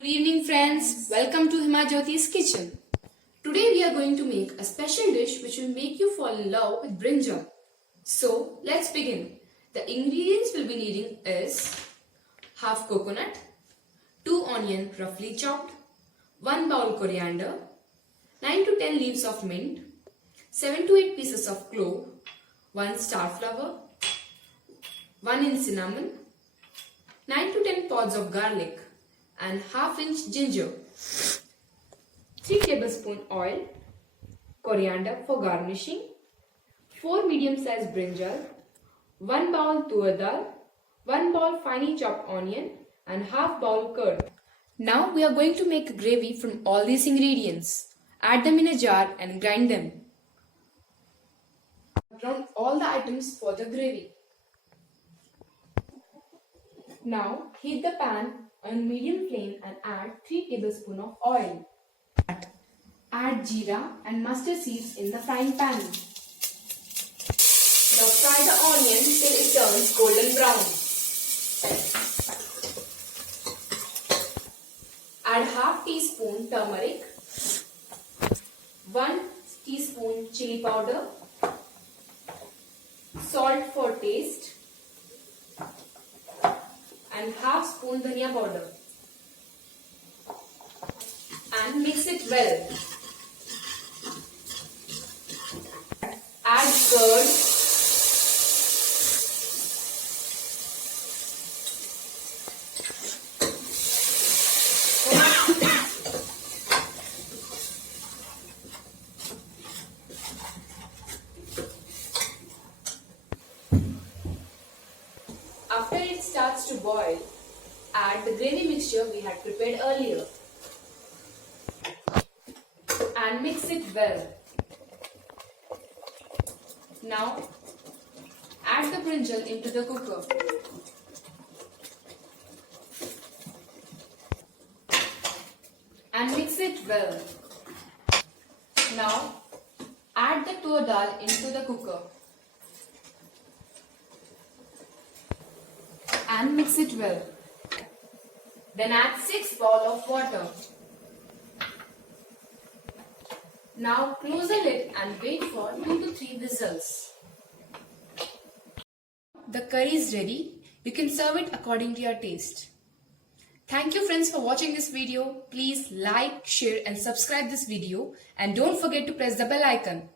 Good evening friends, welcome to Himajyoti's kitchen. Today we are going to make a special dish which will make you fall in love with brinjal. So let's begin. The ingredients we'll be needing is half coconut, 2 onion roughly chopped, 1 bowl coriander, 9 to 10 leaves of mint, 7 to 8 pieces of clove, 1 star flower, 1 inch cinnamon, 9 to 10 pods of garlic, and half-inch ginger, 3 tablespoon oil, coriander for garnishing, 4 medium-sized brinjal, 1 bowl toor dal, 1 bowl finely chopped onion, and half bowl curd. Now we are going to make a gravy from all these ingredients. Add them in a jar and grind them. Ground all the items for the gravy. Now heat the pan on medium flame and add 3 tablespoons of oil. Add jeera and mustard seeds in the frying pan. Now fry the onion till it turns golden brown. Add half teaspoon turmeric, 1 teaspoon chili powder, salt for taste, and half spoon dhania powder, and mix it well. Add curd, after it starts to boil, add the gravy mixture we had prepared earlier and mix it well. Now add the brinjal into the cooker. And mix it well. Now add the toor dal into the cooker. And mix it well. Then add 6 bowls of water. Now close the lid and wait for 2 to 3 whistles. The curry is ready. You can serve it according to your taste. Thank you friends for watching this video. Please like, share and subscribe this video and don't forget to press the bell icon.